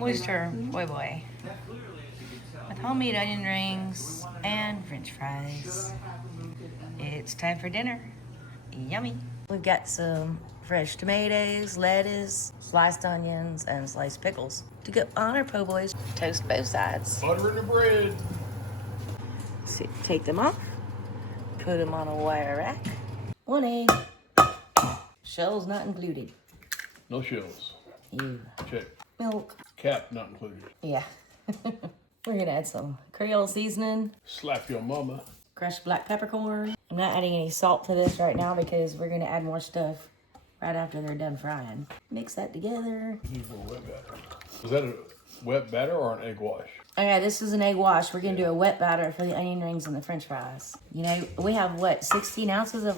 oyster boy with homemade onion rings and french fries. It's time for dinner. Yummy. We've got some fresh tomatoes, lettuce, sliced onions, and sliced pickles to go on our po' boys. Toast both sides. Butter in the bread. So take them off, put them on a wire rack. 1 egg, shells not included. No shells. Ew. Check. Milk. Cap not included. Yeah. We're gonna add some Creole seasoning. Slap your mama. Crushed black peppercorn. I'm not adding any salt to this right now because we're gonna add more stuff right after they're done frying. Mix that together. Need a little wet batter. Is that a wet batter or an egg wash? Okay, this is an egg wash. We're gonna do a wet batter for the onion rings and the french fries. You know, we have what, 16 ounces of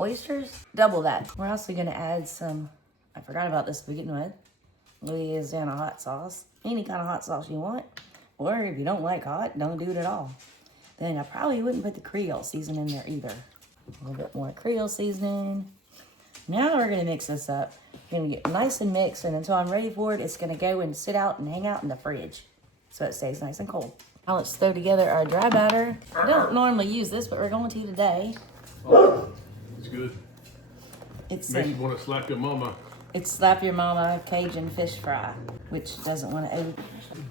oysters? Double that. We're also gonna add some, I forgot about this to begin with, Louisiana hot sauce. Any kind of hot sauce you want. Or if you don't like hot, don't do it at all. Then I probably wouldn't put the Creole seasoning in there either. A little bit more Creole seasoning. Now we're gonna mix this up. We're gonna get nice and mixed, and until I'm ready for it, it's gonna go and sit out and hang out in the fridge so it stays nice and cold. Now let's throw together our dry batter. I don't normally use this, but we're going to today. Oh, it's good. It's Makes you want to slap your mama. It's Slap Your Mama Cajun fish fry, which doesn't want to eat.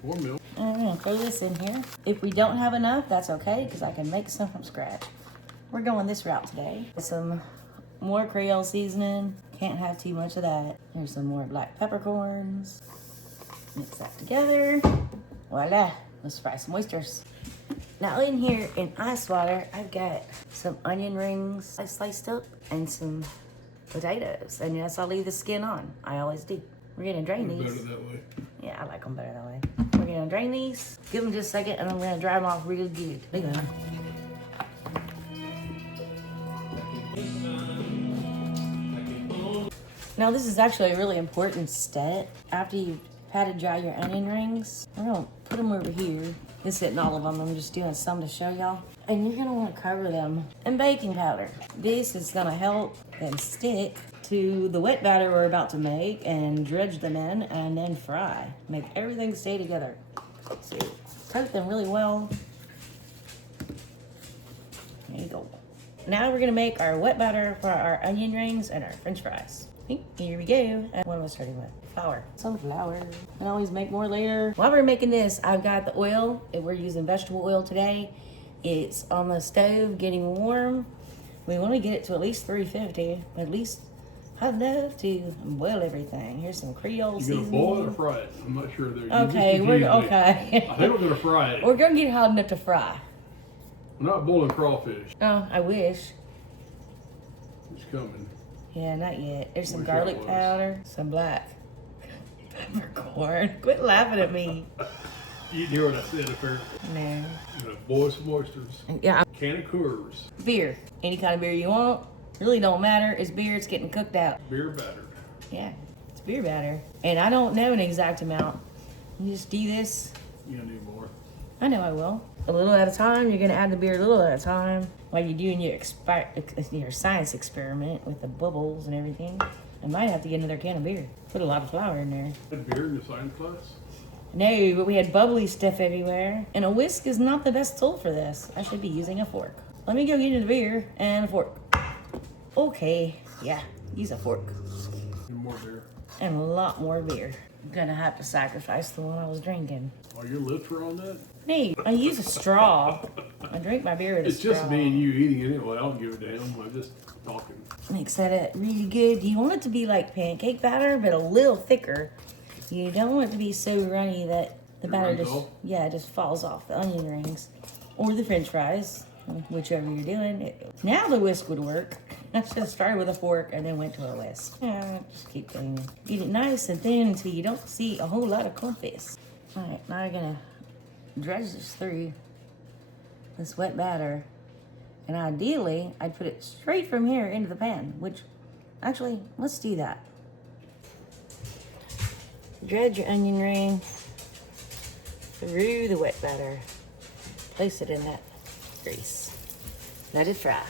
More milk. I'm gonna throw this in here. If we don't have enough, that's okay, because I can make some from scratch. We're going this route today. Some more Creole seasoning. Can't have too much of that. Here's some more black peppercorns. Mix that together. Voila. Let's fry some oysters. Now in here in ice water, I've got some onion rings I sliced up and some potatoes. And yes, I'll leave the skin on. I always do. We're gonna drain these. Better that way. Yeah, I like them better that way. We're gonna drain these, give them just a second, and I'm gonna dry them off real good. Big one. Now this is actually a really important step. After you've patted dry your onion rings, we're gonna put them over here. This isn't all of them, I'm just doing some to show y'all. And you're gonna wanna cover them in baking powder. This is gonna help them stick to the wet batter we're about to make and dredge them in and then fry. Make everything stay together. So coat them really well. There you go. Now we're gonna make our wet batter for our onion rings and our french fries. Here we go. And what am I starting with? Flour. Some flour. I can always make more later. While we're making this, I've got the oil. We're using vegetable oil today. It's on the stove getting warm. We want to get it to at least 350, at least hot enough to boil everything. Here's some Creole seasoning. You gonna boil it or fry it? I'm not sure. Okay, okay. I think we're gonna fry it. We're gonna get hot enough to fry. We're not boiling crawfish. Oh, I wish. It's coming. Yeah, not yet. There's some Wish garlic it was. powder, some black peppercorn. Quit laughing at me. You didn't hear what I said up there. No. You're gonna boil some oysters. Yeah. Can of Coors. Beer. Any kind of beer you want. Really don't matter. It's beer. It's getting cooked out. Beer battered. Yeah, it's beer batter. And I don't know an exact amount. You just do this. You gonna need more. I know I will. A little at a time. You're gonna add the beer a little at a time while you're doing your science experiment with the bubbles and everything. I might have to get another can of beer. Put a lot of flour in there. Had beer in your science class? No, but we had bubbly stuff everywhere. And a whisk is not the best tool for this. I should be using a fork. Let me go get you the beer and a fork. Okay, yeah, use a fork. And more beer. And a lot more beer. I'm gonna have to sacrifice the one I was drinking. Are your lips were on that? Me, I use a straw. I drink my beer with a It's straw. just me and you eating it anyway. I don't give a damn. I'm just talking. Mix that up really good. You want it to be like pancake batter, but a little thicker. You don't want it to be so runny that the It batter runs just, off? yeah, it just falls off the onion rings. Or the french fries, whichever you're doing. Now the whisk would work. I should have started with a fork and then went to a whisk. Yeah, just keep doing it. Get it nice and thin until you don't see a whole lot of clumpies. All right, now I'm gonna dredge this through this wet batter. And ideally, I'd put it straight from here into the pan, which, actually, let's do that. Dredge your onion ring through the wet batter. Place it in that grease. Let it fry.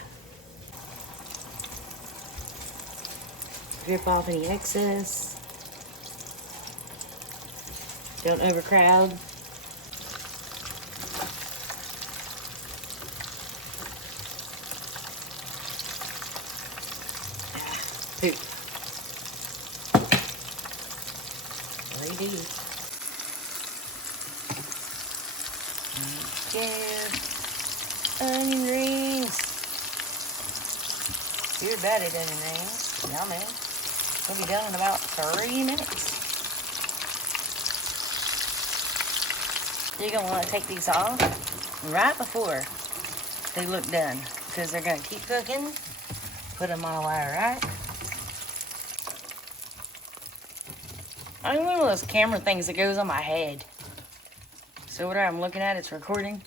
Drip off any excess. Don't overcrowd. Poop. Ready. Onion rings. You're battered onion rings. Yummy. We'll be done in about 3 minutes. You're gonna want to take these off right before they look done, because they're gonna keep cooking. Put them on a wire rack. I'm one of those camera things that goes on my head. So whatever I'm looking at, it's recording.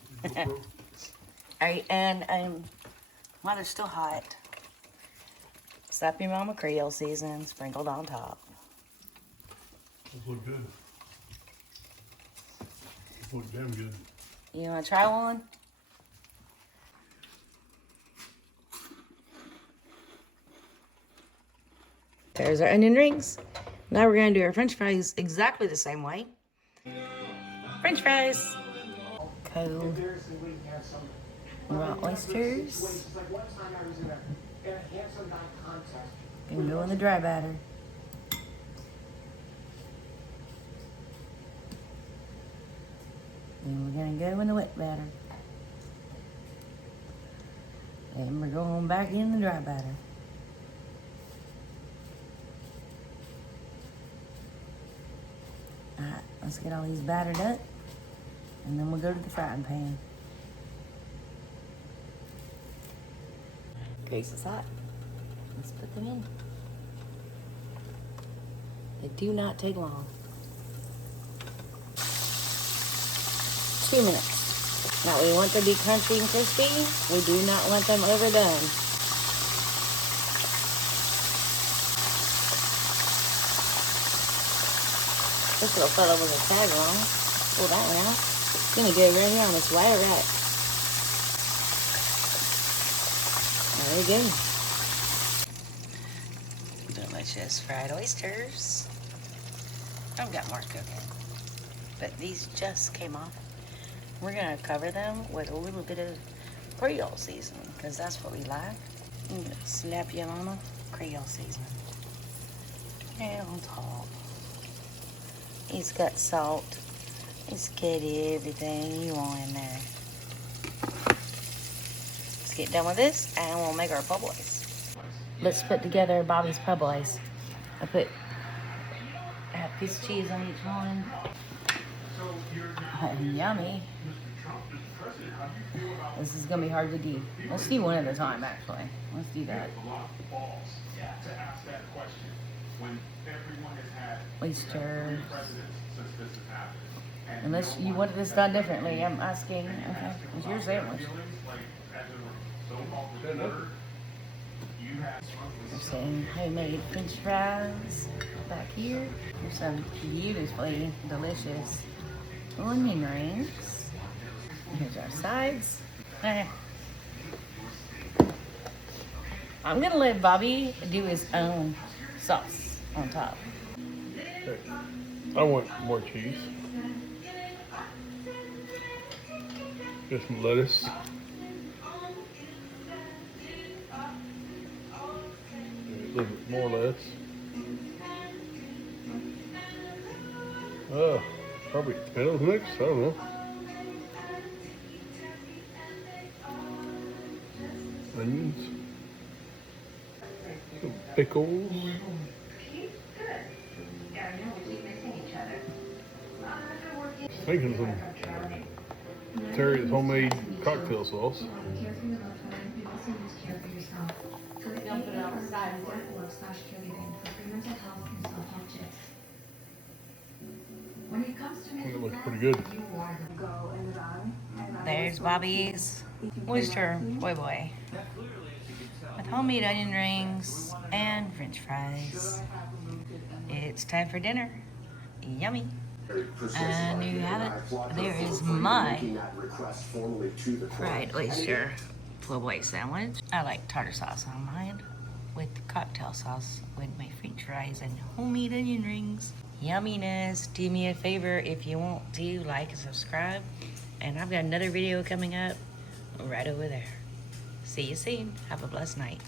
Alright, and while they're still hot, slap your mama Creole seasoning sprinkled on top. Those look good. Those look damn good. You wanna try one? There's our onion rings. Now we're gonna do our French fries exactly the same way. French fries. Cold raw oysters. Gonna go in the dry batter. Then we're gonna go in the wet batter. And we're going back in the dry batter. Alright, let's get all these battered up. And then we'll go to the frying pan. Grease is hot. Let's put them in. They do not take long. 2 minutes. Now we want to be crunchy and crispy. We do not want them overdone. This little fellow was a tag on. Pull that one out. It's gonna go right here on this wire rack. There we go. Delicious fried oysters. I've got more cooking, but these just came off. We're gonna cover them with a little bit of Creole seasoning, because that's what we like. I'm gonna slap your mama Creole seasoning. And on top. It's got salt. It's got everything you want in there. Let's get done with this and we'll make our po' boys. Let's put together Bobby's po' boys. I put a piece of cheese on each one. Yummy. This is gonna be hard to do. Let's do one at a time, actually. Let's do that. Oyster. Unless you wanted this done differently, I'm asking. Okay, it's your sandwich. There's some homemade French fries back here. There's some beautifully delicious onion rings. Here's our sides. I'm gonna let Bobby do his own sauce on top. I want more cheese. Just some lettuce. A little bit more lettuce. Probably tomatoes next. I don't know. Onions. Some pickles. Thinking some Terry's homemade cocktail sauce. It looks pretty good. There's Bobby's Oyster Boy Boy with homemade onion rings and French fries. It's time for dinner. Yummy. And you have it. There is my fried oyster po' boy sandwich. I like tartar sauce on mine with cocktail sauce with my French fries and homemade onion rings. yumminess. Do me a favor if you want to like and subscribe. And I've got another video coming up right over there. See you soon. Have a blessed night.